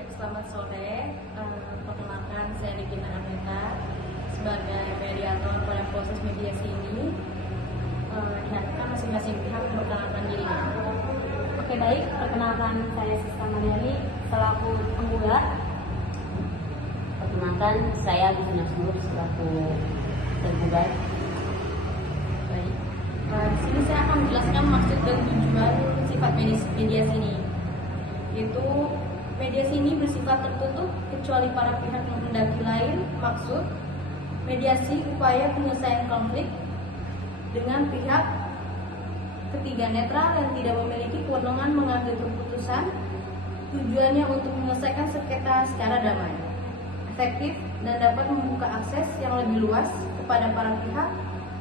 Baik, selamat sore. Perkenalkan, saya Regina Arneta sebagai mediator pada proses mediasi ini. Diharapkan masing-masing pihak memperkenalkan diri. Oke, baik. Perkenalkan, saya Siska Mariani selaku penggugat. Perkenalkan, saya Gusina Nur selaku tergugat. Baik. Di sini saya akan menjelaskan maksud dan tujuan sifat mediasi ini. Yaitu mediasi ini bersifat tertutup kecuali para pihak yang menghendaki lain. Maksud mediasi upaya penyelesaian konflik dengan pihak ketiga netral yang tidak memiliki kewenangan mengambil keputusan. Tujuannya untuk menyelesaikan sengketa secara damai, efektif, dan dapat membuka akses yang lebih luas kepada para pihak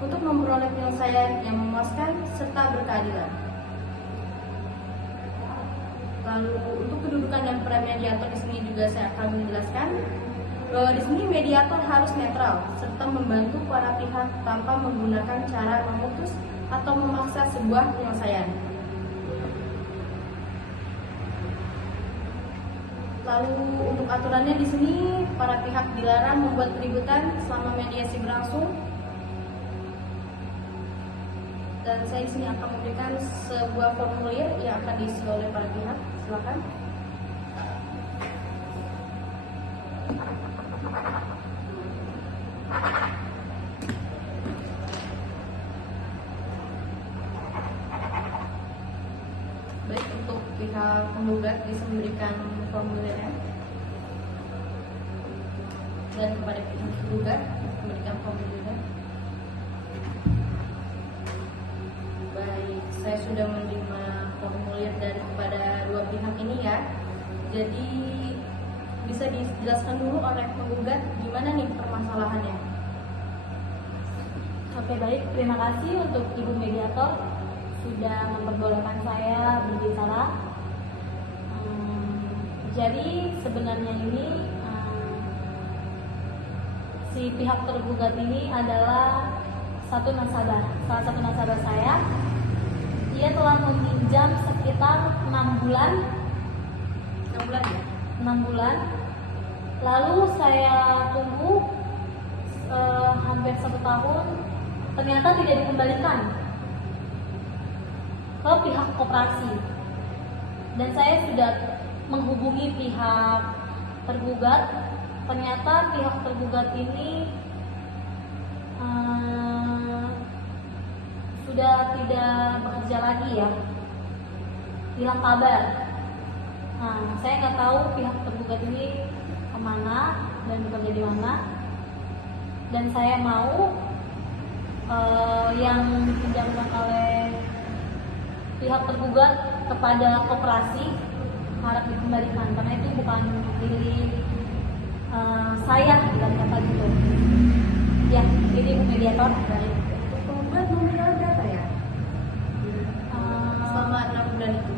untuk memperoleh penyelesaian yang memuaskan serta berkeadilan. Lalu untuk kedudukan dan peran mediator di sini juga saya akan menjelaskan bahwa di sini mediator harus netral serta membantu para pihak tanpa menggunakan cara memutus atau memaksa sebuah penyelesaian. Lalu untuk aturannya di sini para pihak dilarang membuat keributan selama mediasi berlangsung. Dan saya di sini akan memberikan sebuah formulir yang akan diisi oleh para pihak. Silakan. Baik, untuk pihak penggugat bisa memberikan formulirnya, dan kepada pihak penggugat memberikan formulirnya. Baik, saya sudah menerima formulir daripada dua pihak ini ya. Jadi bisa dijelaskan dulu oleh penggugat gimana nih permasalahannya. Oke, baik. Terima kasih untuk Ibu Mediator sudah memperbolehkan saya berbicara. Jadi sebenarnya ini si pihak tergugat ini adalah salah satu nasabah saya. Dia telah meminjam sekitar 6 bulan. 6 bulan ya? 6 bulan. Lalu saya tunggu hampir 1 tahun, ternyata tidak dikembalikan ke pihak koperasi. Dan saya sudah menghubungi pihak tergugat. Ternyata pihak tergugat ini sudah tidak bekerja lagi ya, hilang kabar. Nah, saya nggak tahu pihak tergugat ini kemana dan bekerja di mana. Dan saya mau yang dipinjamkan oleh pihak tergugat kepada koperasi harap dikembalikan, karena itu bukan milik saya, dan kata gitu. Ya, ini Bu Mediator. Baik. Untuk penggugat nominal berapa ya? Selama 6 bulan itu.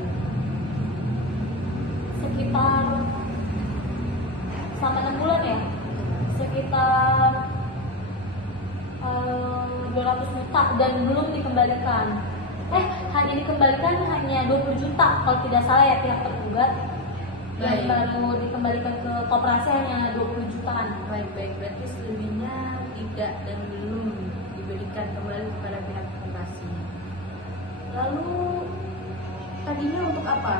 Sekitar selama 6 bulan ya, sekitar 200 juta dan belum dikembalikan. Hanya dikembalikan hanya 20 juta kalau tidak salah ya pihak tergugat. Dan baru dikembalikan ke koperasi hanya 20 jutaan. Baik, berarti selebihnya tidak dan belum diberikan kembali kepada pihak koperasi. Lalu tadinya untuk apa?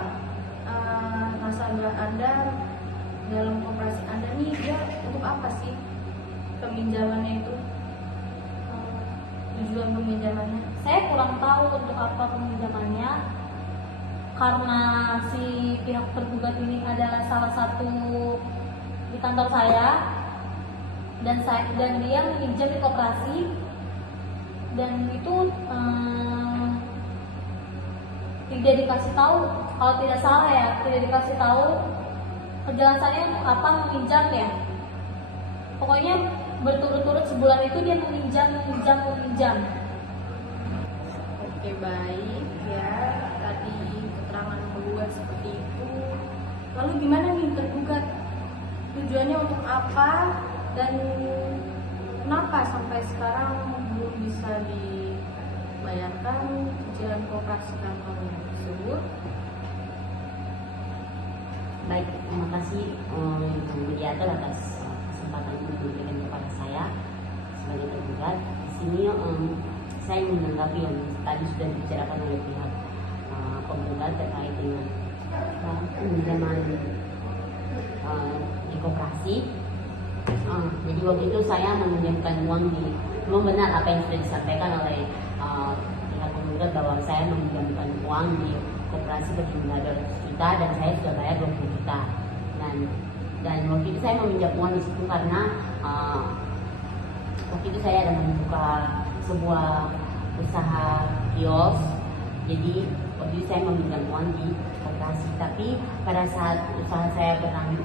Nasabah Anda dalam koperasi Anda nih, dia untuk apa sih peminjamannya itu? Tujuan peminjamannya? Saya kurang tahu untuk apa peminjamannya, karena si pihak tergugat ini adalah salah satu di kantor saya, dan dia meminjam di koperasi, dan itu tidak dikasih tahu. Kalau tidak salah ya, tidak dikasih tahu kejelasannya untuk apa meminjam ya. Pokoknya berturut-turut sebulan itu dia meminjam. Oke, baik ya. Tadi keterangan penggugat seperti itu. Lalu gimana nih tergugat? Tujuannya untuk apa dan kenapa sampai sekarang belum bisa dibayarkan cicilan koperasi kantornya tersebut? Baik, terima kasih Ibu mediator atas kesempatan ini diberikan kepada saya sebagai tergugat. Di sini saya menanggapi yang tadi sudah dibicarakan oleh pihak penggugat terkait dengan pinjaman di koperasi. Jadi waktu itu saya meminjamkan uang memang benar apa yang sudah disampaikan oleh pihak penggugat bahwa saya meminjamkan uang di koperasi berjumlah 200 juta dan saya sudah bayar 20 juta. Dan waktu itu saya meminjam uang di situ karena waktu itu saya ada membuka sebuah usaha kios. Jadi waktu itu saya meminjam uang di koperasi. Tapi pada saat usaha saya berlanjut,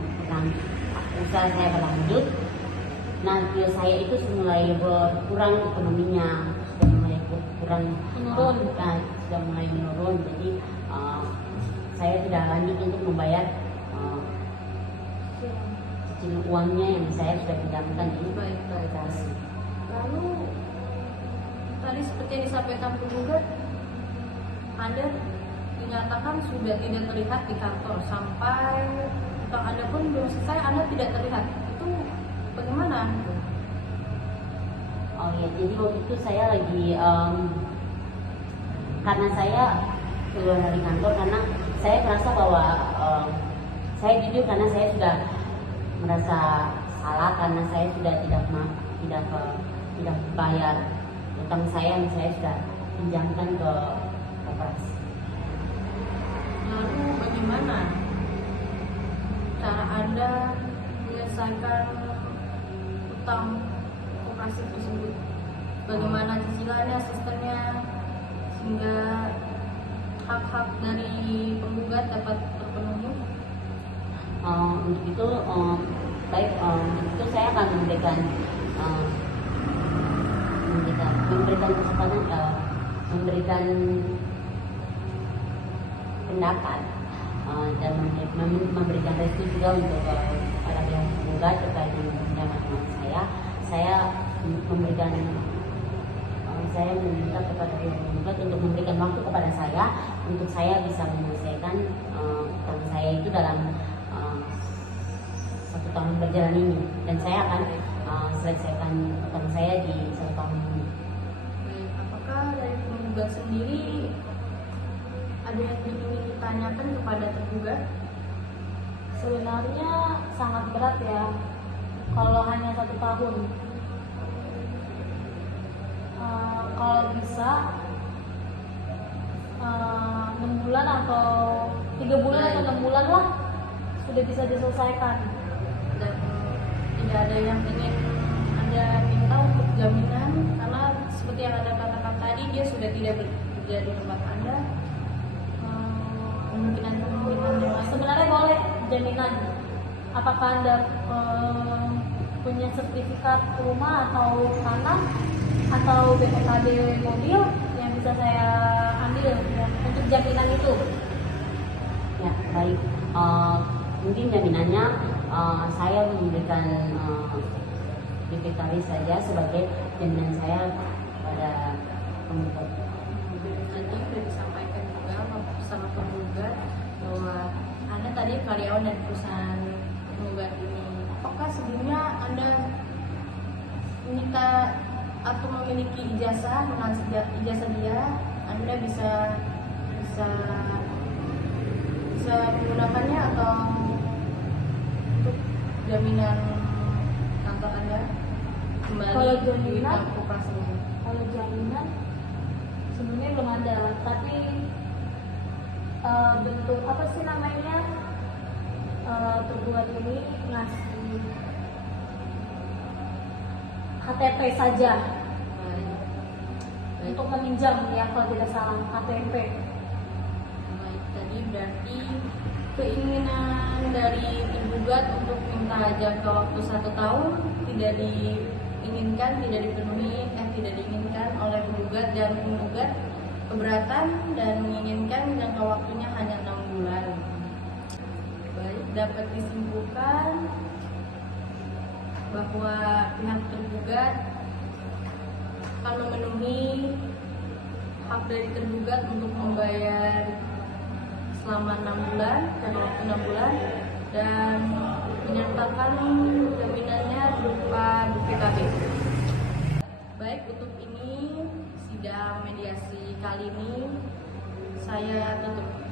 nah kios saya itu mulai berkurang ekonominya, sudah mulai berkurang menurun. Sudah mulai menurun. Jadi saya tidak lanjut untuk membayar cicilan uangnya yang saya sudah pinjamkan di koperasi. Lalu tadi seperti yang disampaikan penggugat, Anda dinyatakan sudah tidak terlihat di kantor sampai utang Anda pun belum selesai, Anda tidak terlihat. Itu bagaimana? Oh ya, jadi waktu itu saya lagi karena saya keluar dari kantor karena saya merasa bahwa saya jujur karena saya sudah merasa salah karena saya sudah tidak bayar utang saya yang saya sudah pinjamkan ke koperasi. Lalu bagaimana cara Anda menyelesaikan utang koperasi tersebut? Bagaimana cicilannya, sistemnya, sehingga hak-hak dari penggugat dapat terpenuhi? Untuk itu baik, untuk itu saya akan memberikan kesempatan memberikan pendapat dan memberikan restu juga untuk para pihak penggugat terkait dengan pinjaman uang saya. Saya meminta kepada pihak penggugat untuk memberikan waktu kepada saya untuk saya bisa menyelesaikan utang saya itu dalam 1 tahun berjalan ini, dan saya akan selesaikan utang saya di 1 tahun ini. Apakah dari penggugat sendiri ada yang ingin ditanyakan kepada tergugat? Sebenarnya sangat berat ya kalau hanya 1 tahun. Kalau bisa 6 bulan atau 3 bulan atau 6 bulan lah sudah bisa diselesaikan. Dan tidak ada yang ingin Anda minta untuk jaminan, karena seperti yang Anda katakan tadi, dia sudah tidak bekerja di tempat Anda. Kemungkinan yang lain. Sebenarnya boleh jaminan. Apakah Anda punya sertifikat rumah atau tanah atau BPKB mobil yang bisa saya ambil ya, untuk jaminan itu? Ya, baik. Mungkin jaminannya saya memberikan BPKB saja sebagai jaminan saya pada penggugat. Tadi sudah disampaikan juga bersama penggugat bahwa Anda tadi karyawan dari perusahaan penggugat ini. Apakah sebelumnya Anda minta atau memiliki ijazah, ijazah dia, Anda bisa menggunakannya atau untuk jaminan kantor Anda kembali Kalau di jaminan, koperasinya? Kalau jaminan sebenarnya belum ada, tapi bentuk apa sih namanya, tergugat ini ngasih KTP saja untuk meminjam ya, kalau tidak salah KTP. Baik, tadi berarti keinginan dari tergugat untuk minta jangka waktu 1 tahun tidak diinginkan, tidak diinginkan oleh penggugat, dan penggugat keberatan dan menginginkan jangka waktunya hanya 6 bulan. Baik, dapat disimpulkan bahwa pihak tergugat akan memenuhi hak dari tergugat untuk membayar selama 6 bulan, dan waktu 6 bulan, dan menyatakan jaminannya berupa BPKB. Baik, untuk ini sidang mediasi kali ini saya tutup.